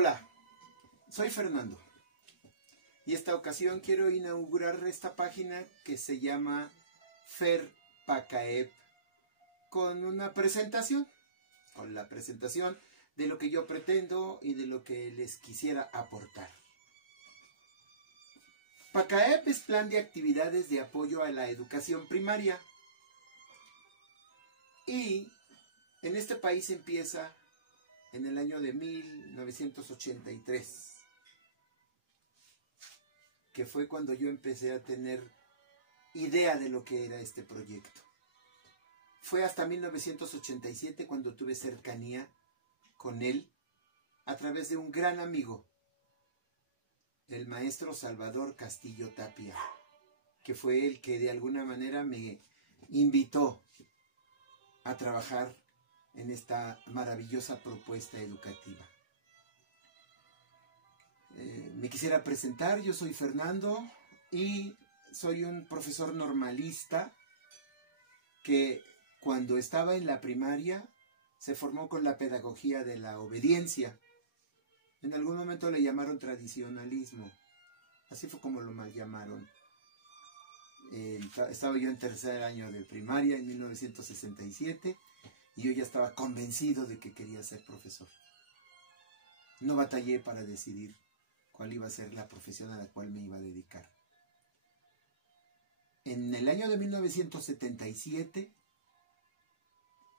Hola, soy Fernando y esta ocasión quiero inaugurar esta página que se llama FerPacaep con una presentación, con la presentación de lo que yo pretendo y de lo que les quisiera aportar. PACAEP es Plan de Actividades de Apoyo a la Educación Primaria y en este país empieza en el año de 1983, que fue cuando yo empecé a tener idea de lo que era este proyecto. Fue hasta 1987 cuando tuve cercanía con él a través de un gran amigo, el maestro Salvador Castillo Tapia, que fue el que de alguna manera me invitó a trabajar en esta maravillosa propuesta educativa. Me quisiera presentar, yo soy Fernando y soy un profesor normalista que cuando estaba en la primaria se formó con la pedagogía de la obediencia. En algún momento le llamaron tradicionalismo, así fue como lo mal llamaron. Estaba yo en tercer año de primaria en 1967 y yo ya estaba convencido de que quería ser profesor. No batallé para decidir cuál iba a ser la profesión a la cual me iba a dedicar. En el año de 1977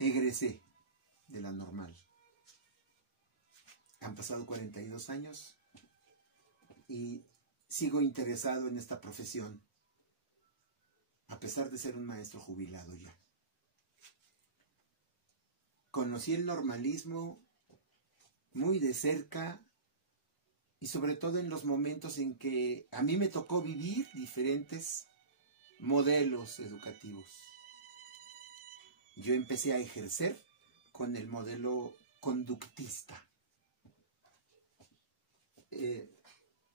egresé de la normal. Han pasado 42 años y sigo interesado en esta profesión, a pesar de ser un maestro jubilado ya. Conocí el normalismo muy de cerca y sobre todo en los momentos en que a mí me tocó vivir diferentes modelos educativos. Yo empecé a ejercer con el modelo conductista.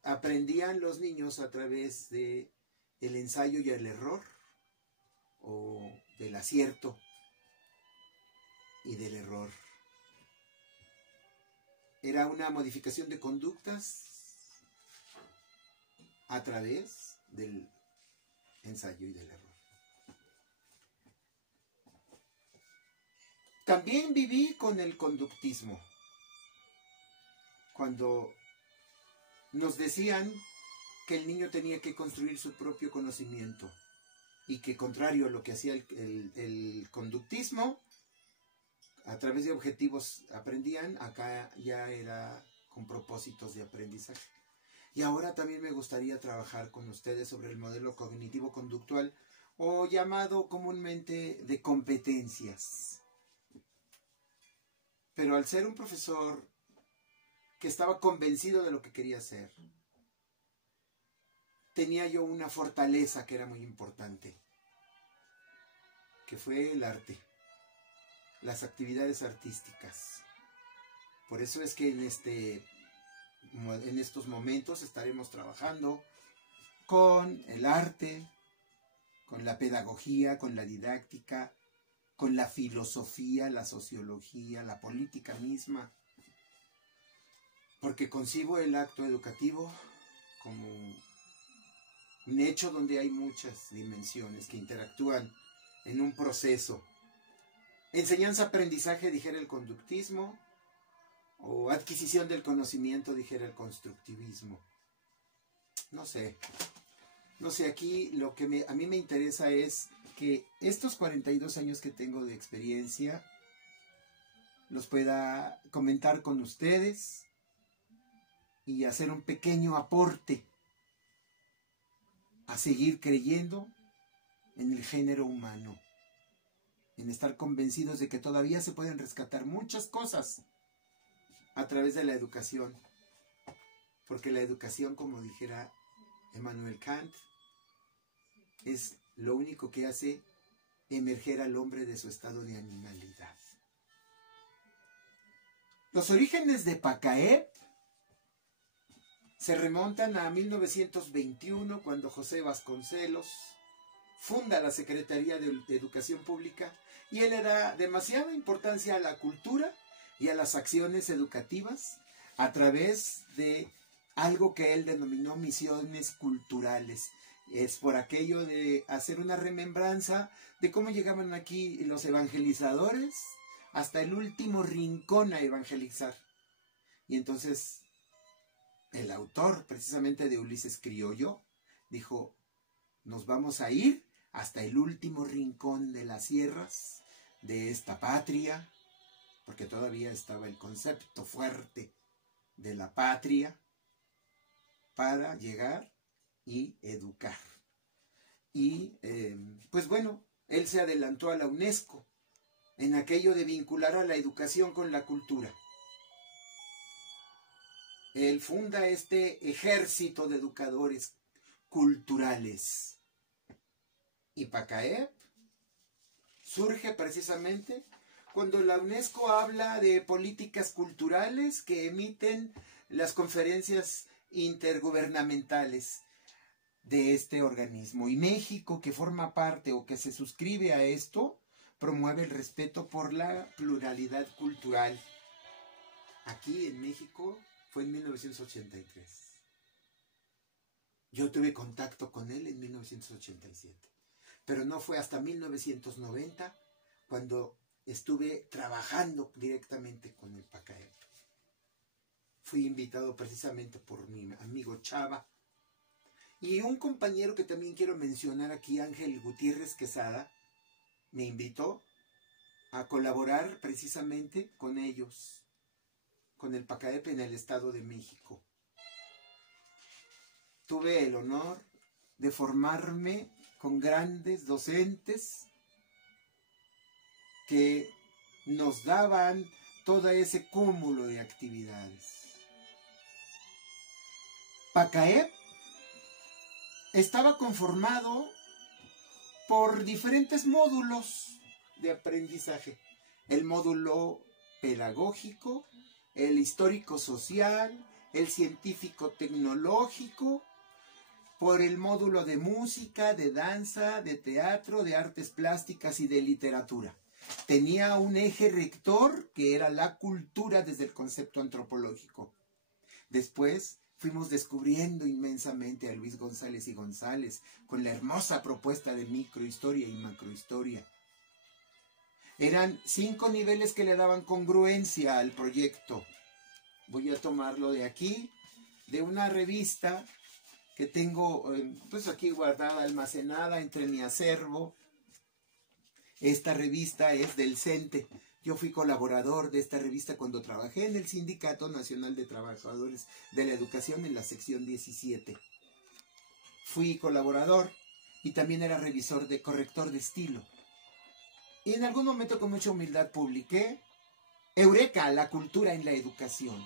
Aprendían los niños a través de el ensayo y el error, o del acierto y del error. Era una modificación de conductas a través del ensayo y del error. También viví con el conductismo, cuando nos decían que el niño tenía que construir su propio conocimiento y que, contrario a lo que hacía el conductismo, a través de objetivos aprendían, acá ya era con propósitos de aprendizaje. Y ahora también me gustaría trabajar con ustedes sobre el modelo cognitivo-conductual, o llamado comúnmente de competencias. Pero al ser un profesor que estaba convencido de lo que quería hacer, tenía yo una fortaleza que era muy importante, que fue el arte, las actividades artísticas. Por eso es que en estos momentos estaremos trabajando con el arte, con la pedagogía, con la didáctica, con la filosofía, la sociología, la política misma, porque concibo el acto educativo como un hecho donde hay muchas dimensiones que interactúan en un proceso. Enseñanza-aprendizaje, dijera el conductismo, o adquisición del conocimiento, dijera el constructivismo. No sé, aquí lo que a mí me interesa es que estos 42 años que tengo de experiencia los pueda comentar con ustedes y hacer un pequeño aporte a seguir creyendo en el género humano, en estar convencidos de que todavía se pueden rescatar muchas cosas a través de la educación, porque la educación, como dijera Immanuel Kant, es lo único que hace emerger al hombre de su estado de animalidad. Los orígenes de PACAEP se remontan a 1921, cuando José Vasconcelos funda la Secretaría de Educación Pública y él le da demasiada importancia a la cultura y a las acciones educativas a través de algo que él denominó misiones culturales. Es por aquello de hacer una remembranza de cómo llegaban aquí los evangelizadores hasta el último rincón a evangelizar. Y entonces el autor precisamente de Ulises Criollo dijo, nos vamos a ir hasta el último rincón de las sierras de esta patria, porque todavía estaba el concepto fuerte de la patria, para llegar y educar. Y pues bueno, él se adelantó a la UNESCO en aquello de vincular a la educación con la cultura. Él funda este ejército de educadores culturales. Y Pacaep surge precisamente cuando la UNESCO habla de políticas culturales que emiten las conferencias intergubernamentales de este organismo. Y México, que forma parte o que se suscribe a esto, promueve el respeto por la pluralidad cultural. Aquí en México fue en 1983. Yo tuve contacto con él en 1987. Pero no fue hasta 1990 cuando estuve trabajando directamente con el Pacaep. Fui invitado precisamente por mi amigo Chava y un compañero que también quiero mencionar aquí, Ángel Gutiérrez Quesada, me invitó a colaborar precisamente con ellos, con el Pacaep en el Estado de México. Tuve el honor de formarme con grandes docentes que nos daban todo ese cúmulo de actividades. Pacaep estaba conformado por diferentes módulos de aprendizaje. El módulo pedagógico, el histórico-social, el científico-tecnológico, por el módulo de música, de danza, de teatro, de artes plásticas y de literatura. Tenía un eje rector que era la cultura desde el concepto antropológico. Después fuimos descubriendo inmensamente a Luis González y González con la hermosa propuesta de microhistoria y macrohistoria. Eran 5 niveles que le daban congruencia al proyecto. Voy a tomarlo de aquí, de una revista que tengo pues aquí guardada, almacenada entre mi acervo. Esta revista es del CENTE. Yo fui colaborador de esta revista cuando trabajé en el Sindicato Nacional de Trabajadores de la Educación en la sección 17. Fui colaborador y también era revisor de corrector de estilo. Y en algún momento con mucha humildad publiqué Eureka, la cultura en la educación.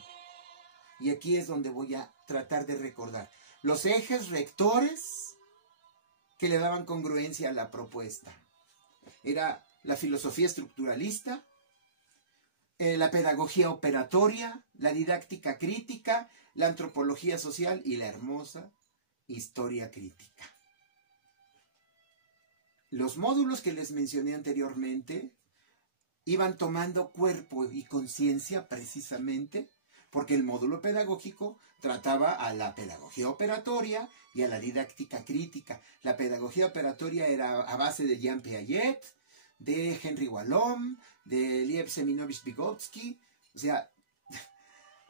Y aquí es donde voy a tratar de recordar los ejes rectores que le daban congruencia a la propuesta. Era la filosofía estructuralista, la pedagogía operatoria, la didáctica crítica, la antropología social y la hermosa historia crítica. Los módulos que les mencioné anteriormente iban tomando cuerpo y conciencia precisamente porque el módulo pedagógico trataba a la pedagogía operatoria y a la didáctica crítica. La pedagogía operatoria era a base de Jean Piaget, de Henry Wallum, de Liev Seminovich Vygotsky. O sea,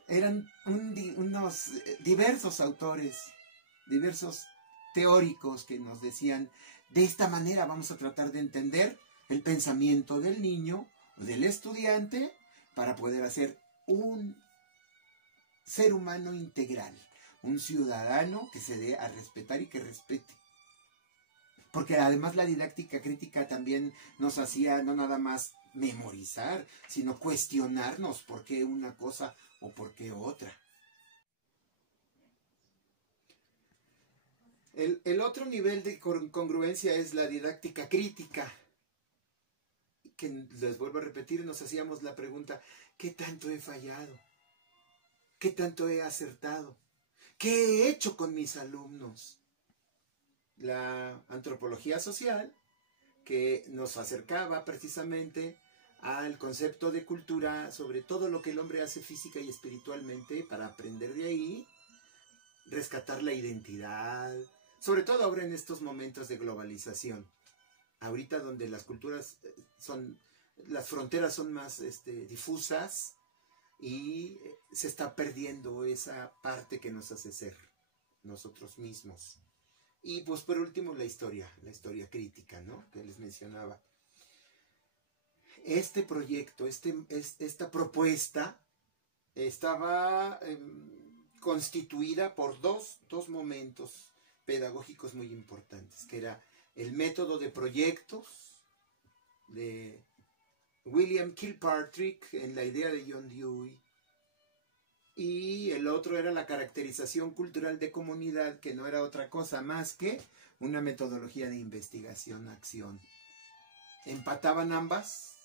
eran unos diversos autores, diversos teóricos que nos decían, de esta manera vamos a tratar de entender el pensamiento del niño, del estudiante, para poder hacer un ser humano integral, un ciudadano que se dé a respetar y que respete. Porque además la didáctica crítica también nos hacía no nada más memorizar, sino cuestionarnos por qué una cosa o por qué otra. El otro nivel de congruencia es la didáctica crítica, que les vuelvo a repetir, nos hacíamos la pregunta, ¿qué tanto he fallado? ¿Qué tanto he acertado? ¿Qué he hecho con mis alumnos? La antropología social, que nos acercaba precisamente al concepto de cultura, sobre todo lo que el hombre hace física y espiritualmente, para aprender de ahí, rescatar la identidad, sobre todo ahora en estos momentos de globalización, ahorita donde las culturas las fronteras son más difusas y se está perdiendo esa parte que nos hace ser nosotros mismos. Y pues por último la historia crítica, ¿no?, que les mencionaba. Este proyecto, esta propuesta estaba constituida por dos momentos pedagógicos muy importantes, que era el método de proyectos de William Kilpatrick en la idea de John Dewey, y el otro era la caracterización cultural de comunidad, que no era otra cosa más que una metodología de investigación-acción. Empataban ambas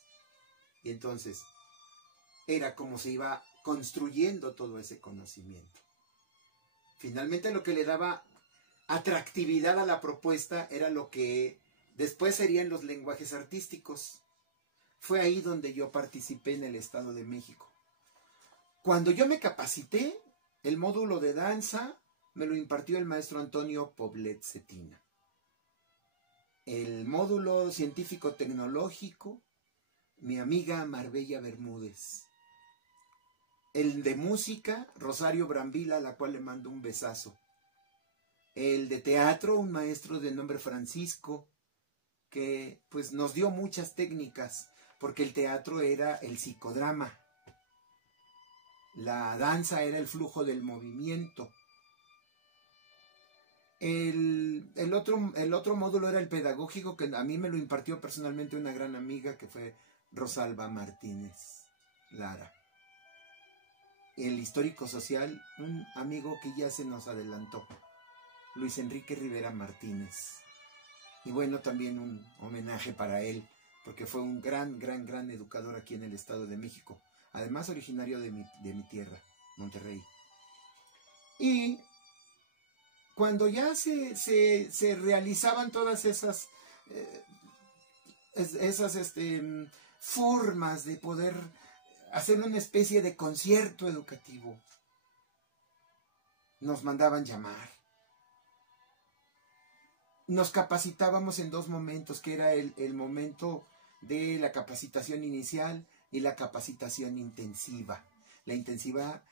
y entonces era como se iba construyendo todo ese conocimiento. Finalmente lo que le daba atractividad a la propuesta era lo que después serían los lenguajes artísticos. Fue ahí donde yo participé en el Estado de México. Cuando yo me capacité, el módulo de danza me lo impartió el maestro Antonio Poblet Cetina. El módulo científico-tecnológico, mi amiga Marbella Bermúdez. El de música, Rosario Brambila, a la cual le mando un besazo. El de teatro, un maestro de nombre Francisco, que pues nos dio muchas técnicas, porque el teatro era el psicodrama. La danza era el flujo del movimiento. El otro módulo era el pedagógico, que a mí me lo impartió personalmente una gran amiga, que fue Rosalba Martínez Lara. El histórico social, un amigo que ya se nos adelantó, Luis Enrique Rivera Martínez. Y bueno, también un homenaje para él, porque fue un gran educador aquí en el Estado de México. Además originario de mi tierra, Monterrey. Y cuando ya se realizaban todas esas formas de poder hacer una especie de concierto educativo, nos mandaban llamar. Nos capacitábamos en dos momentos, que era el momento de la capacitación inicial y la capacitación intensiva. La intensiva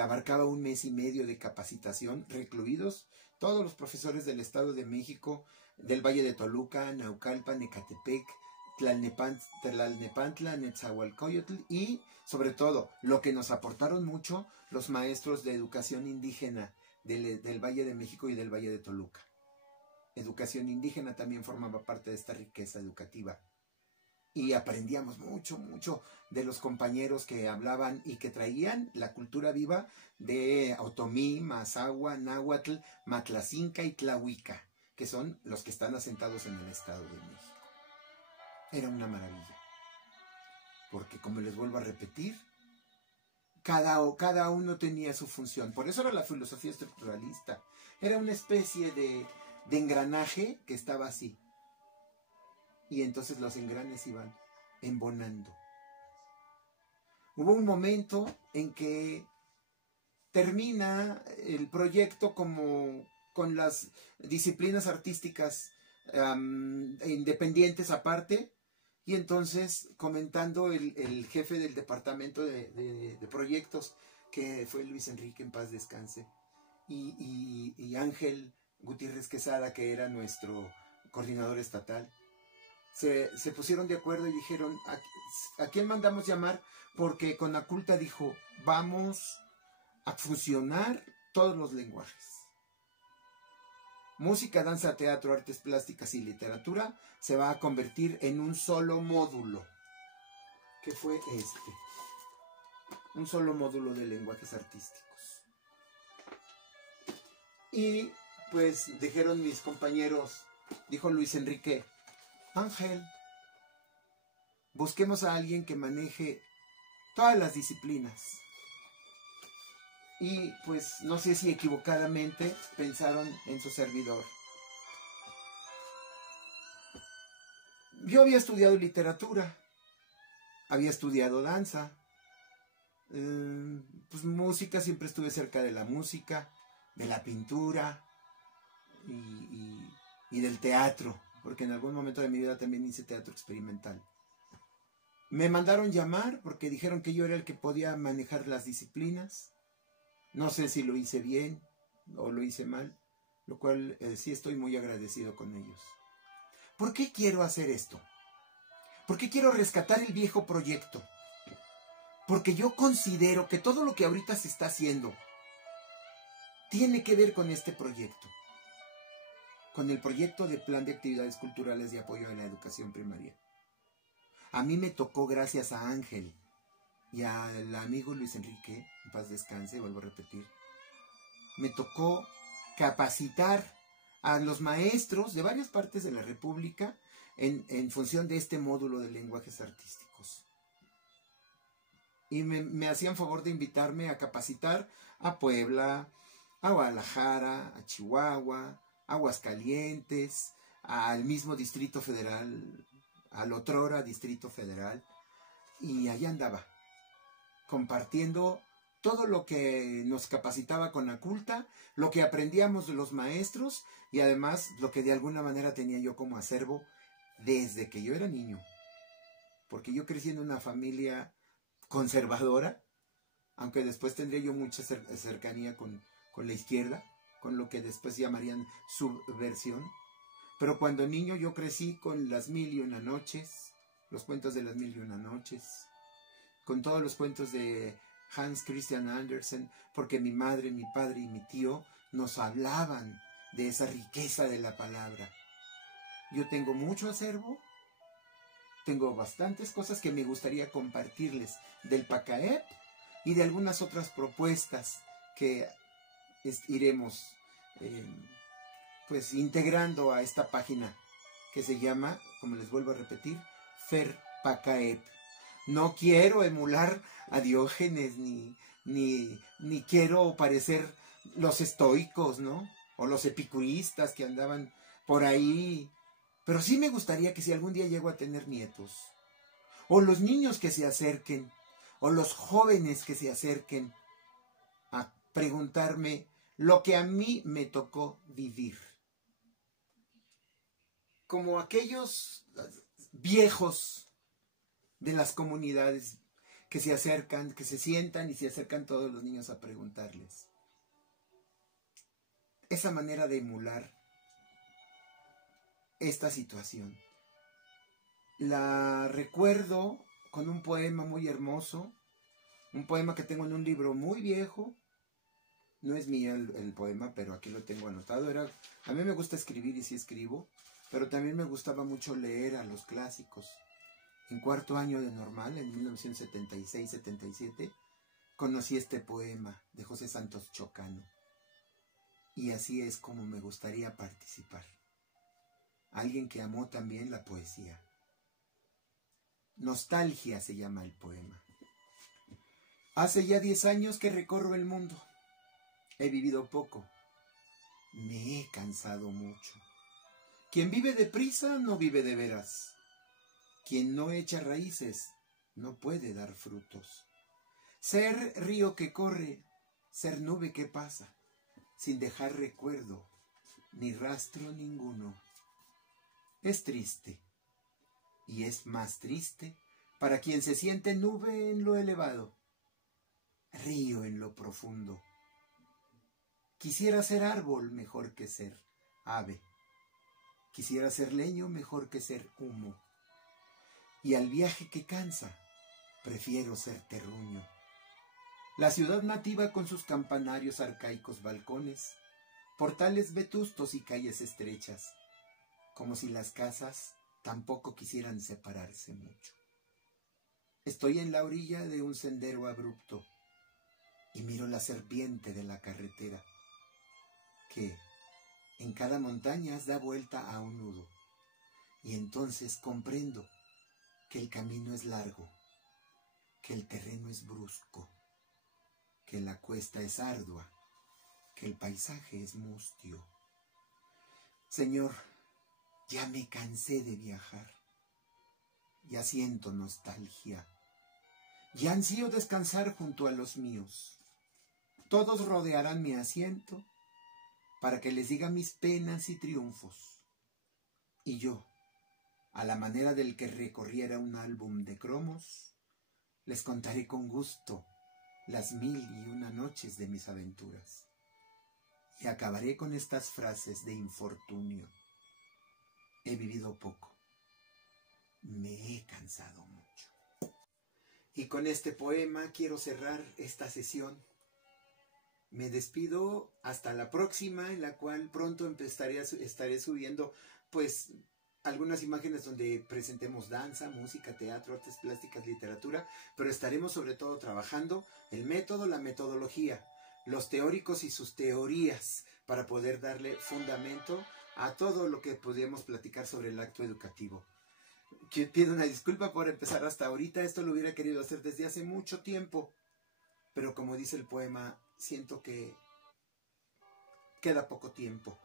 abarcaba 1 mes y medio de capacitación, recluidos todos los profesores del Estado de México, del Valle de Toluca, Naucalpan, Ecatepec, Tlalnepantla, Netzahualcoyotl, y sobre todo lo que nos aportaron mucho los maestros de educación indígena del Valle de México y del Valle de Toluca. Educación indígena también formaba parte de esta riqueza educativa. Y aprendíamos mucho de los compañeros que hablaban y que traían la cultura viva de Otomí, Mazahua, Náhuatl, Matlacinca y Tlahuica, que son los que están asentados en el Estado de México. Era una maravilla, porque como les vuelvo a repetir, cada uno tenía su función. Por eso era la filosofía estructuralista. Era una especie de engranaje que estaba así. Y entonces los engranes iban embonando. Hubo un momento en que termina el proyecto con las disciplinas artísticas independientes aparte, y entonces comentando el jefe del departamento de proyectos, que fue Luis Enrique, en paz descanse, y Ángel Gutiérrez Quesada, que era nuestro coordinador estatal, se pusieron de acuerdo y dijeron, ¿a quién mandamos llamar? Porque Conaculta dijo, vamos a fusionar todos los lenguajes. Música, danza, teatro, artes plásticas y literatura se va a convertir en un solo módulo, que fue un solo módulo de lenguajes artísticos. Y pues dijeron mis compañeros, dijo Luis Enrique, Ángel, busquemos a alguien que maneje todas las disciplinas. Y pues no sé si equivocadamente pensaron en su servidor. Yo había estudiado literatura había estudiado danza, pues música, siempre estuve cerca de la música, de la pintura y del teatro, porque en algún momento de mi vida también hice teatro experimental. Me mandaron llamar porque dijeron que yo era el que podía manejar las disciplinas. No sé si lo hice bien o lo hice mal, lo cual sí estoy muy agradecido con ellos. ¿Por qué quiero hacer esto? ¿Por qué quiero rescatar el viejo proyecto? Porque yo considero que todo lo que ahorita se está haciendo tiene que ver con este proyecto, con el proyecto de Plan de Actividades Culturales de Apoyo a la Educación Primaria. A mí me tocó, gracias a Ángel y al amigo Luis Enrique, en paz descanse, vuelvo a repetir, me tocó capacitar a los maestros de varias partes de la República en función de este módulo de lenguajes artísticos. Y me hacían favor de invitarme a capacitar a Puebla, a Guadalajara, a Chihuahua, a Aguascalientes, al mismo Distrito Federal, al otrora Distrito Federal, y allá andaba, compartiendo todo lo que nos capacitaba con Aculta, lo que aprendíamos de los maestros, y además lo que de alguna manera tenía yo como acervo desde que yo era niño. Porque yo crecí en una familia conservadora, aunque después tendría yo mucha cercanía con la izquierda, con lo que después llamarían subversión. Pero cuando niño yo crecí con las Mil y Una Noches, los cuentos de las Mil y Una Noches, con todos los cuentos de Hans Christian Andersen, porque mi madre, mi padre y mi tío nos hablaban de esa riqueza de la palabra. Yo tengo mucho acervo, tengo bastantes cosas que me gustaría compartirles del PACAEP y de algunas otras propuestas que iremos pues integrando a esta página que se llama, como les vuelvo a repetir, FERPACAEP. No quiero emular a Diógenes ni quiero parecer los estoicos, ¿no? O los epicuristas que andaban por ahí. Pero sí me gustaría que si algún día llego a tener nietos, o los niños que se acerquen, o los jóvenes que se acerquen a preguntarme lo que a mí me tocó vivir. Como aquellos viejos de las comunidades que se acercan, que se sientan y se acercan todos los niños a preguntarles. Esa manera de emular esta situación. La recuerdo con un poema muy hermoso, un poema que tengo en un libro muy viejo. No es mío el poema, pero aquí lo tengo anotado. A mí me gusta escribir y sí escribo, pero también me gustaba mucho leer a los clásicos. En cuarto año de normal, en 1976-77, conocí este poema de José Santos Chocano. Y así es como me gustaría participar. Alguien que amó también la poesía. Nostalgia se llama el poema. Hace ya 10 años que recorro el mundo. He vivido poco. Me he cansado mucho. Quien vive deprisa no vive de veras. Quien no echa raíces no puede dar frutos. Ser río que corre, ser nube que pasa, sin dejar recuerdo, ni rastro ninguno. Es triste, y es más triste para quien se siente nube en lo elevado, río en lo profundo. Quisiera ser árbol mejor que ser ave. Quisiera ser leño mejor que ser humo. Y al viaje que cansa, prefiero ser terruño. La ciudad nativa con sus campanarios arcaicos balcones, portales vetustos y calles estrechas, como si las casas tampoco quisieran separarse mucho. Estoy en la orilla de un sendero abrupto y miro la serpiente de la carretera, que en cada montaña da vuelta a un nudo, y entonces comprendo que el camino es largo, que el terreno es brusco, que la cuesta es ardua, que el paisaje es mustio. Señor, ya me cansé de viajar, ya siento nostalgia y ansío descansar junto a los míos. Todos rodearán mi asiento para que les diga mis penas y triunfos. Y yo, a la manera del que recorriera un álbum de cromos, les contaré con gusto las 1001 noches de mis aventuras. Y acabaré con estas frases de infortunio. He vivido poco. Me he cansado mucho. Y con este poema quiero cerrar esta sesión. Me despido hasta la próxima, en la cual pronto estaré subiendo pues algunas imágenes donde presentemos danza, música, teatro, artes plásticas, literatura, pero estaremos sobre todo trabajando el método, la metodología, los teóricos y sus teorías para poder darle fundamento a todo lo que podríamos platicar sobre el acto educativo. Pido una disculpa por empezar hasta ahorita, esto lo hubiera querido hacer desde hace mucho tiempo, pero como dice el poema, siento que queda poco tiempo.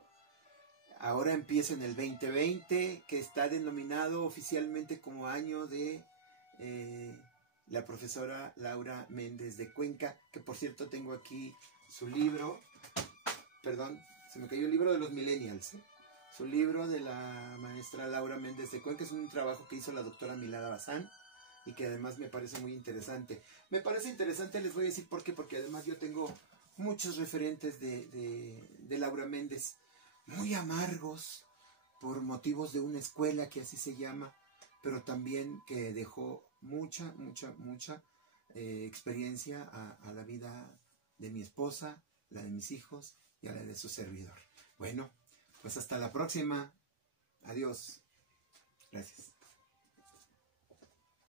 Ahora empiezo en el 2020, que está denominado oficialmente como año de la profesora Laura Méndez de Cuenca, que por cierto tengo aquí su libro, perdón, se me cayó el libro de los millennials, su libro de la maestra Laura Méndez de Cuenca. Es un trabajo que hizo la doctora Milada Bazán y que además me parece muy interesante. Me parece interesante, les voy a decir por qué, porque además yo tengo muchos referentes de Laura Méndez, muy amargos por motivos de una escuela que así se llama, pero también que dejó mucha experiencia a la vida de mi esposa, la de mis hijos y a la de su servidor. Bueno, pues hasta la próxima. Adiós. Gracias.